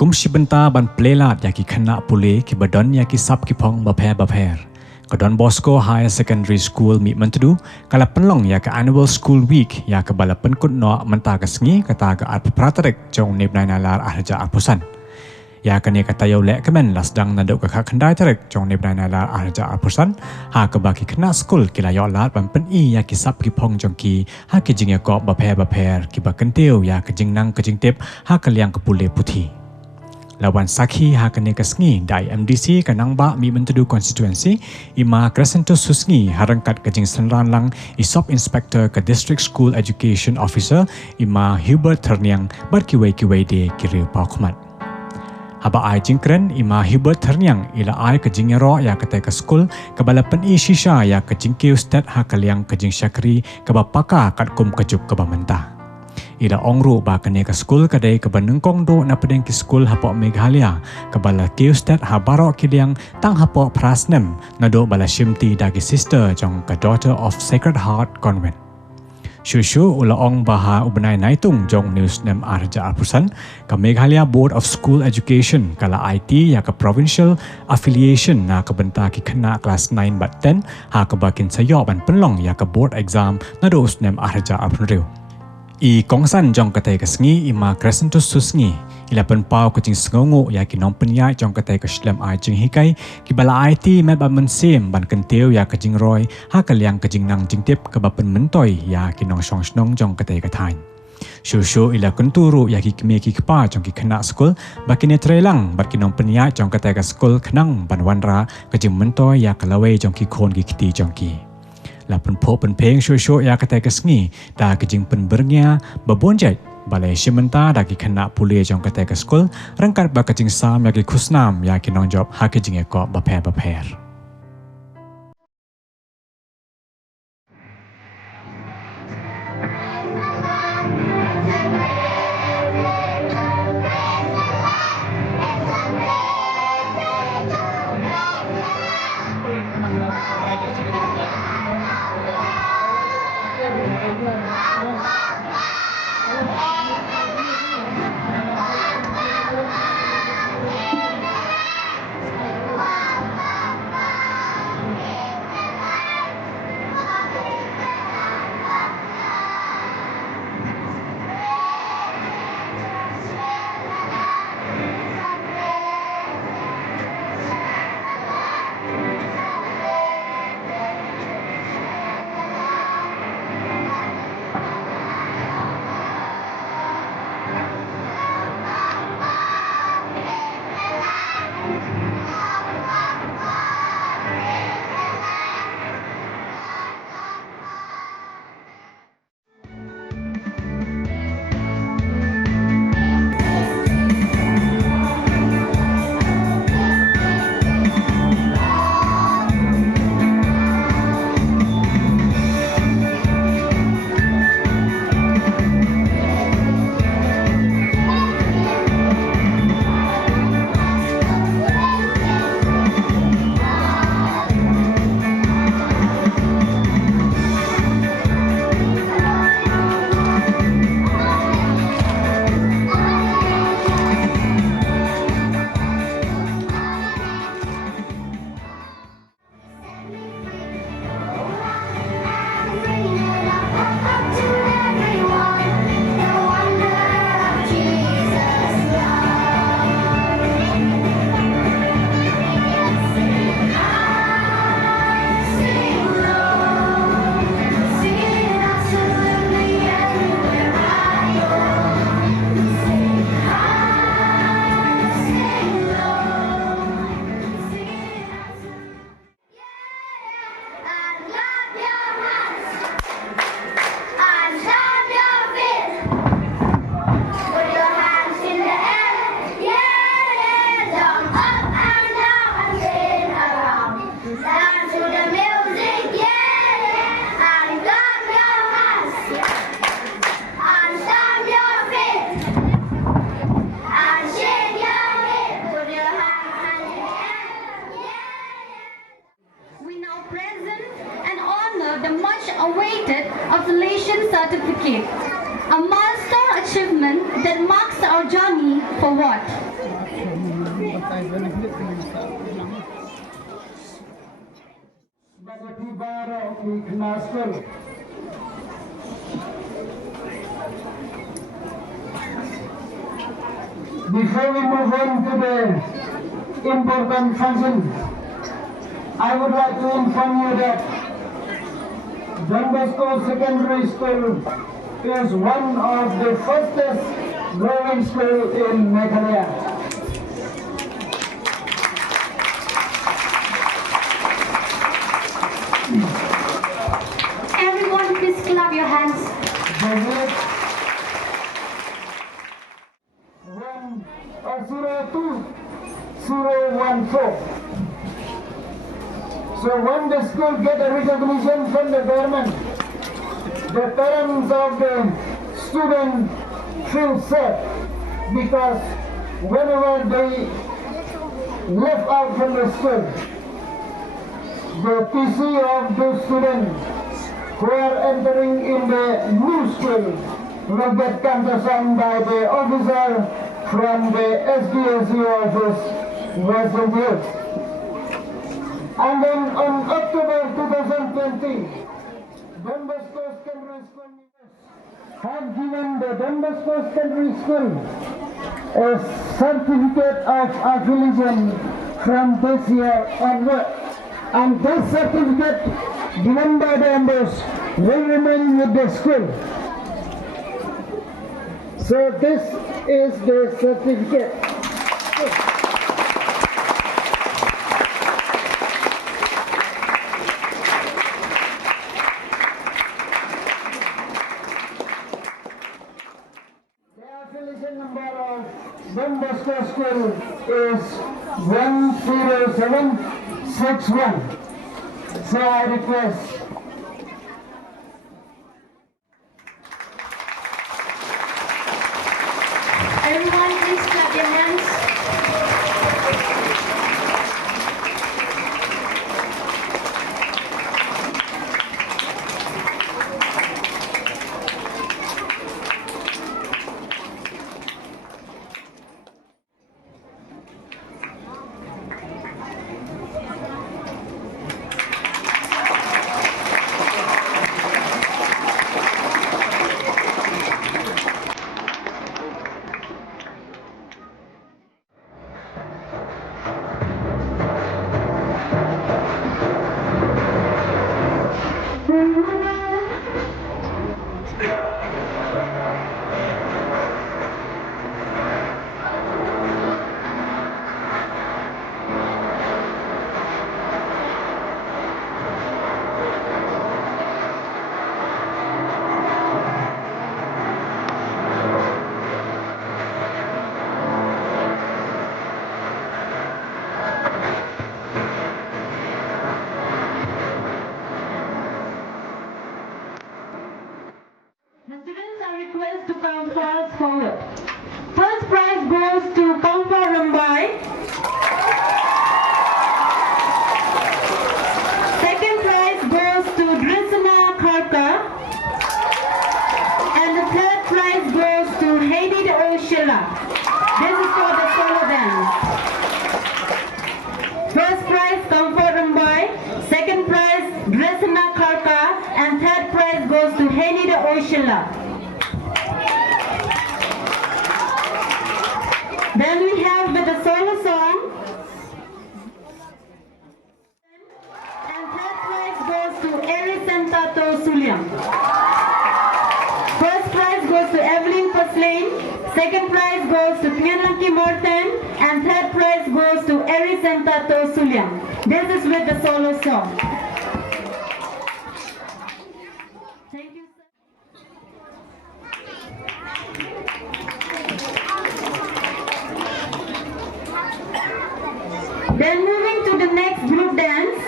กุมชิบันตาบันเปลลาดยากิขณะปุเลกิบดอนยากิซับกิพองบะแพรกดอน Bosco High Secondary School Mihmyntdu kala penlong ya ke Annual School Week ya ke bala penkut no menta ke sengi kata ke at pratarek jong nib nai nalar arja apusan ya ke ne kata yau lek kemen lasdang naduk ke khandai tarek jong nib nai nalar arja apusan ha ke baki kena school kila yo lat ban pen I ya ki sap ki phong jong ki ha ke jing ya ko ba pher ki ba kenteu ya ke jing nang ke jing tep ha ke liang ke pule puthi lawan sakhi ha kene kasngi dai MDC kanang ba Mihmyntdu constituency ima Crescento susngi harangkat kajing senran lang I sub inspector ke district school education officer ima Hubert Terniang berkiwai de kiriu paukmat haba ai jingkren ima Hubert Terniang ila ai kajing ro ya kate ke school kabalapan I shisha ya kajing kiu stat ha kaliang kajing syakri kabapaka kat kum kajuk kabamenta ila ongru ba kene ke school kadai ke banengkong do na pedeng ki school hapo Meghalaya ke bala kiustat ha baro kiliang tang hapo prasnem na do bala shimti dagi sister jong ke daughter of Sacred Heart Convent Shushu ula ong baha ubnai naitung jong news nem arja apusan ke Meghalaya Board of School Education kala IT ya ke provincial affiliation na ke benta ki kena class 9 bat 10 ha ke bakin sayo ban penlong ya ke board exam na do nem arja apunriu I kongsan jong katai ke sengi ima Crescento susngi ila penpau ke jing sengongu ya ki nom penyai jong katai ke shlem ai jing hikai ki bala IT met ba mensem ban kenteu ya ke jing roy ha ke liang ke jing nang jing tip ke ba pen mentoi ya ki nong shong snong jong katai ke thain Shushu ila kunturu ya ki kme ki kpa jong ki khana school ba ki ne trelang ba ki nom penyai jong katai ke school khnang ban wanra ke jing mentoi ya ke lawe jong ki khon ki kiti jong ki la pen po pen peng sho ya kata ke sengi da ke jing pen bernya babonjai balai shimenta da ki khana pule jong kata ke school rangkat ba ke jing sam ya ki khusnam ya ki nong job ha ke jing e ko ba pher awaited affiliation certificate, a milestone achievement that marks our journey forward. Sebagai baru Mihmyntdu. Before we move on to the important function, I would like to inform you that Bosco Secondary School is one of the fastest growing school in Meghalaya. Everyone, please clap your hands. The rate 02014. So when the school get a recognition from the government, the parents of the student feel sad because whenever they left out from the school, the PC of those students who are entering in the new school will get countersigned by the officer from the SDSU office, Western Hills. And then on October 2020, Bosco Secondary School have given the Bosco Secondary School a certificate of affiliation from this year onward. And this certificate given by the members will remain with the school. So this is the certificate. The affiliation number of Bosco School is 10761. So I request Everyone, please clap your hands. The students are requested to come fast forward. First prize goes to Kampa Rambai. Second prize goes to Drisana Kharka. And the third prize goes to Heidi Oshila. This is for the solo dance. First prize Kampa Rambai. Second prize Drisana Kharka. And third prize goes to Heidi Oshila. Then we have with the solo song. And third prize goes to Erisentato Suliam. First prize goes to Evelyn Paslain. Second prize goes to Pynhap Morton. And third prize goes to Erisentato Suliam. This is with the solo song. Thank you, sir. Then moving to the next group dance.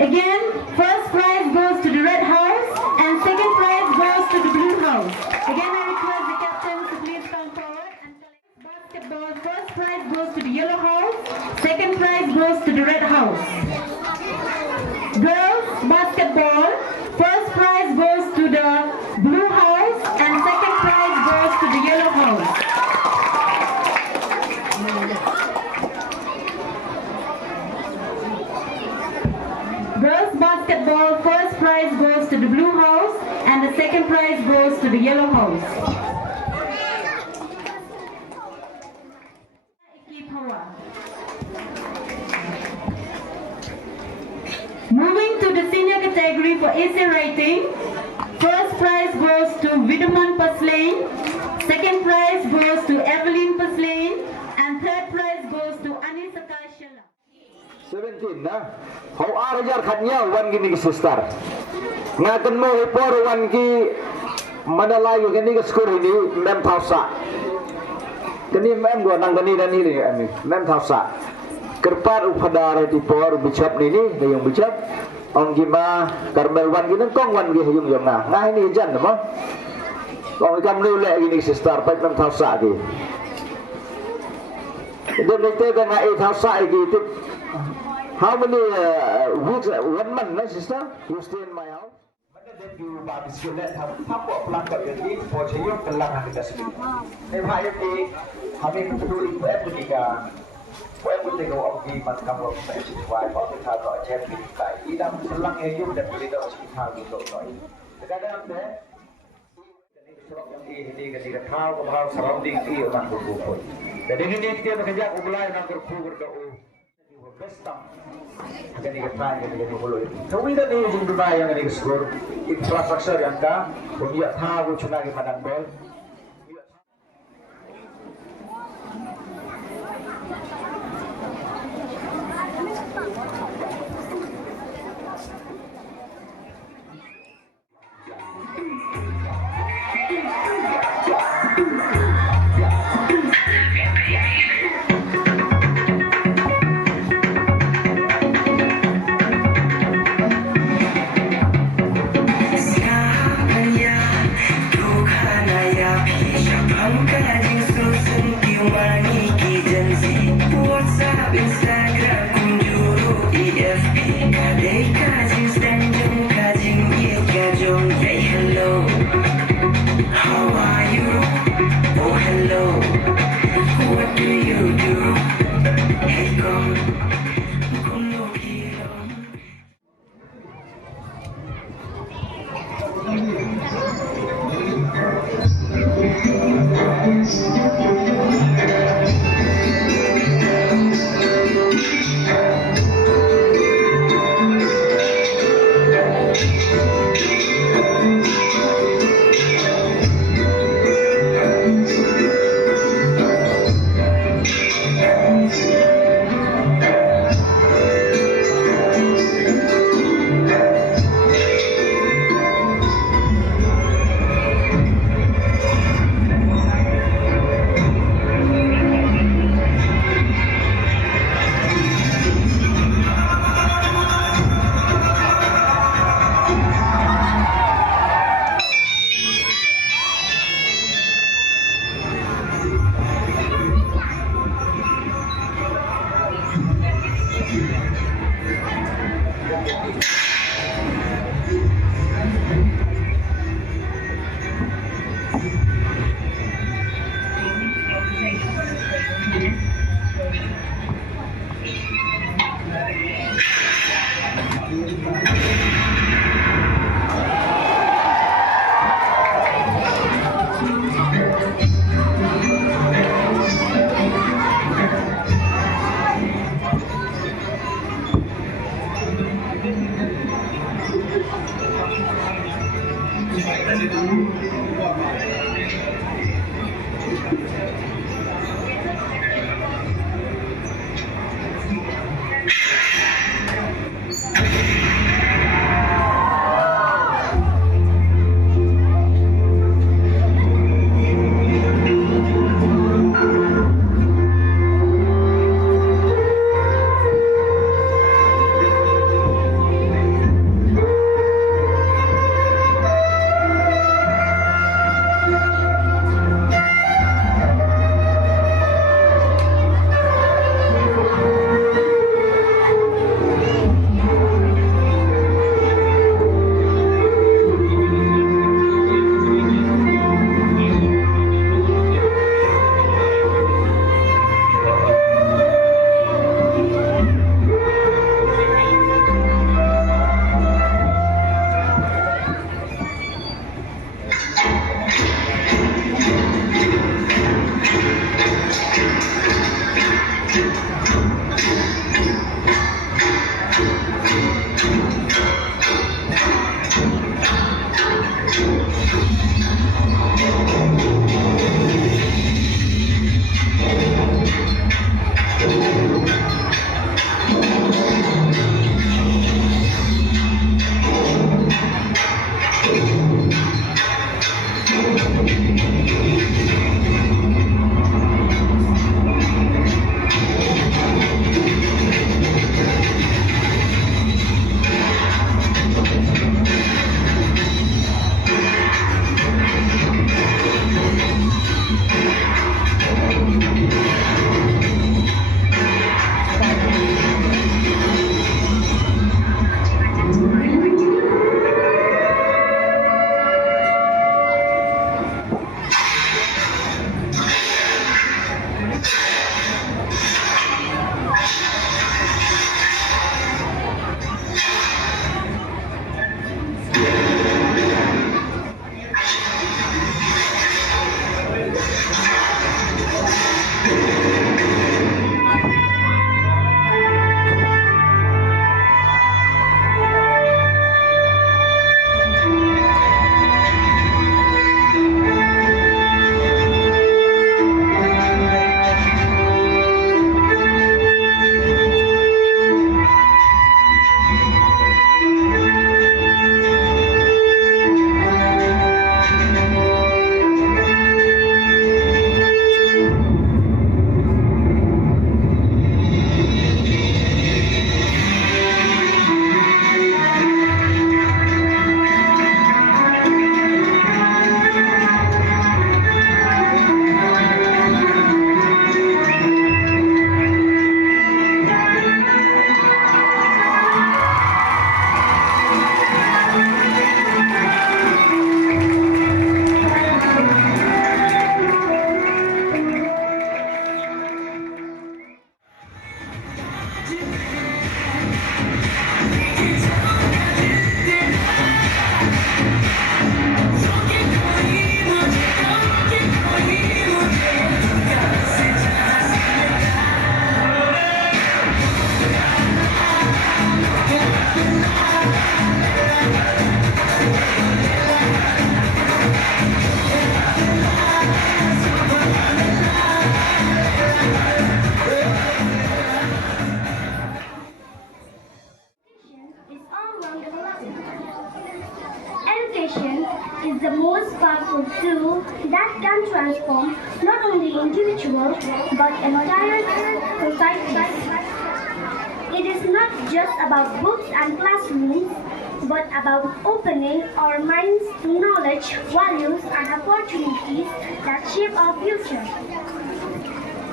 Again, first prize goes to the red house and second prize goes to the blue house. Again, I request the captains to please come forward and select basketball. First prize goes to the yellow house, second prize goes to the red house. Girls basketball, first prize goes to the blue house and second prize goes to the yellow house. second prize goes to the yellow house. Moving to the senior category for essay writing, first prize goes to Widuman Paslain, second prize goes to Evelyn Paslain, and third prize goes to Anisaka Shala. 17 na. How are you kanya wan gini sister. Ngaten mo ipor wan ki manalayo gini skor ini mem thausa. Kini mem gua nang gini dan ini ani mem thausa. Kerpat upadara di por bicap ini yang bicap ong gima karmel wan gini kong wan gi yung yung nah ini jan mo. Ong kam lu le gini sister pat mem thausa gi. Dan itu kan ai thausa gi tip. How many weeks, 1 month, no, sister? You stay in my house? Mana dia di babis kita apa pelanggan ini, pojoknya pelanggan kita sendiri. Hari ini kami perlu ibu ketika orang di macam orang saya JOWAI, kalau kita tak cek kita, idam pelang hidup dan kita kita gitu loh. Kadang-kadang deh, ini ketika tahu surrounding ini orang berkumpul. Jadi ini dia bekerja mulai orang berkumpul ke Bestam, akan dikatakan dengan mulut. Tapi tidak ni jumlah bayar yang diskor, infrastruktur yang dah, punya tahu cuma di mana bel. most powerful tool that can transform not only individuals but entire societies. It is not just about books and classrooms, but about opening our minds to knowledge, values, and opportunities that shape our future.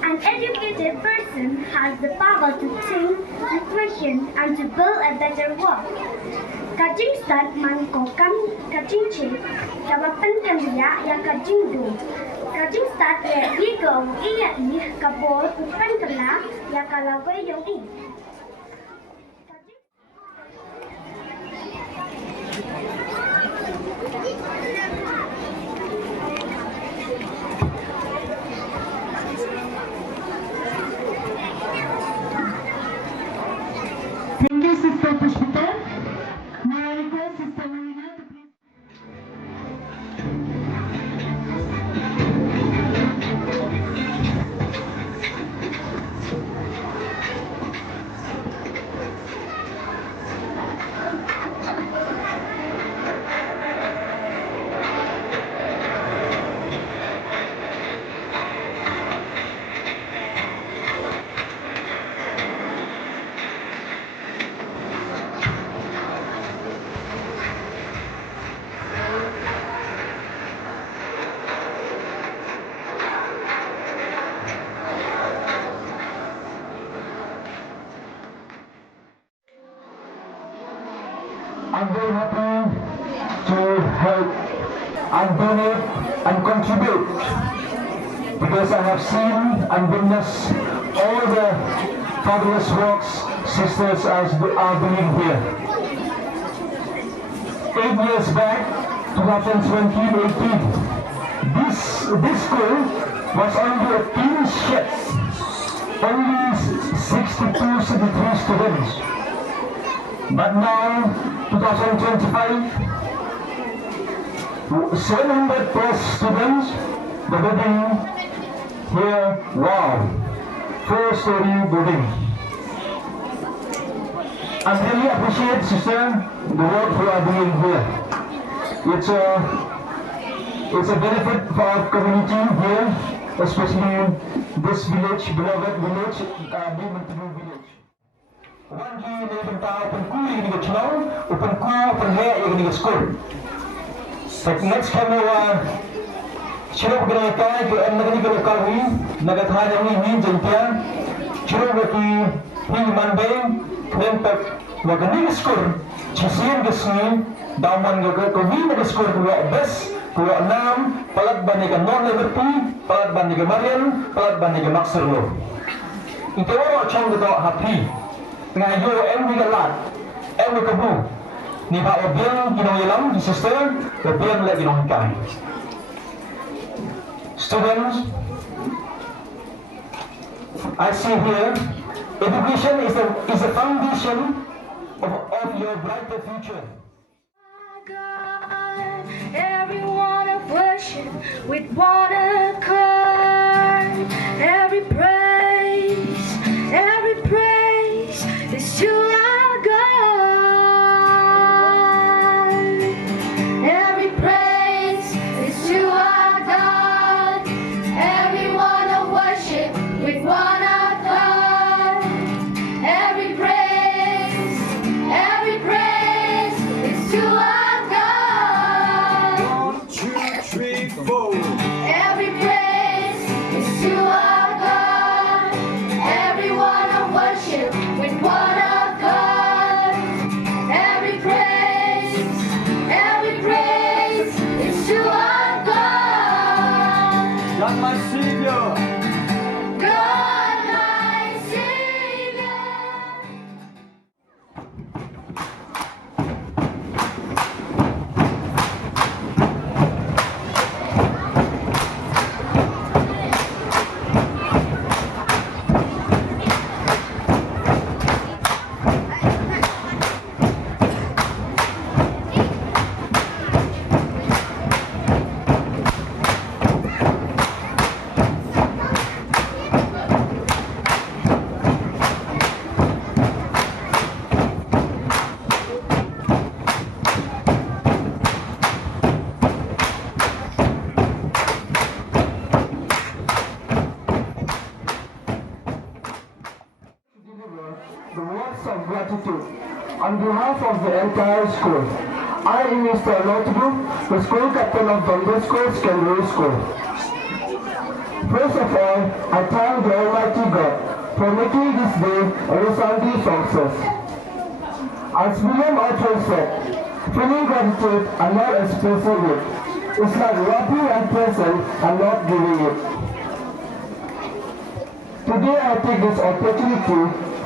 An educated person has the power to think, to question, and to build a better world. Kajing start mangkokam kajing cek, kawapan kambia ya kajing do. Kajing start ya ego iya kabor upan kala ya kalawe yung i. Thank you, Sister Pushpita. May I request Sister Marina to please. I'm very happy to help and donate and contribute because I have seen and witnessed all the fabulous works sisters are doing here. 8 years back, 2017-18, this school was only a tin shed, only 63 students. But now, 2025, 700 plus students, the building here, wow, 4-story building. I really appreciate, sister, the work you are doing here. It's a benefit for our community here, especially this village, beloved village, Mihmyntdu village. One key in the open cool in the channel, open cool, open hair in the school. But next camera, chiro gana kai to end nagani ko kalwi, nagatha jami ni jantia, chiro gati hi manbe, then pek nagani school, chisian gesni, daman gaga ko hi nagani school ko best, ko nam, palat bani ka non level P, palat bani ka Marian, palat bani ka Maxerlo. Ito wa chang ko happy. Ngay yo em đi gần lại em đi cầm bù ni bà ở biên gì nói lắm thì sister ở biên lại gì nói cả students I see here education is a foundation of your brighter future. God, everyone of worship with one accord, every praise is to our God. Every praise is to our God. Everyone of worship with one accord. Every praise is to our God. 1, 2, 3, 4. Every praise is to our God. Everyone of worship with one accord. Every praise is to our God. God my Savior. God my Savior. on behalf of the entire school, I am Mr. Mihmyntdu, the school captain of Bosco Secondary School. First of all, I thank the Almighty God for making this day a resounding success. As William Arthur said, feeling gratitude and not expressing it is like wrapping one present and not giving it. Today I take this opportunity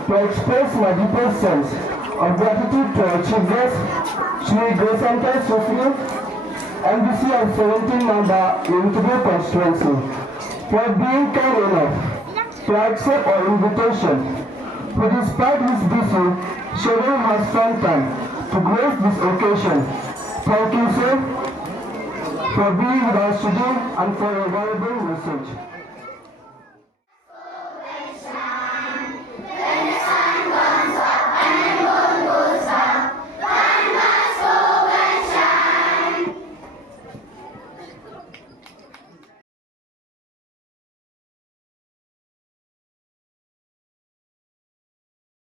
to express my deepest sense of gratitude to our chief guest, Shri Gresanta Sufri, MBC and 17 member Mihmyntdu constituency, for being kind enough to accept our invitation, who despite his busy schedule has found time to grace this occasion. Thank you, sir, for being with us today and for your valuable message.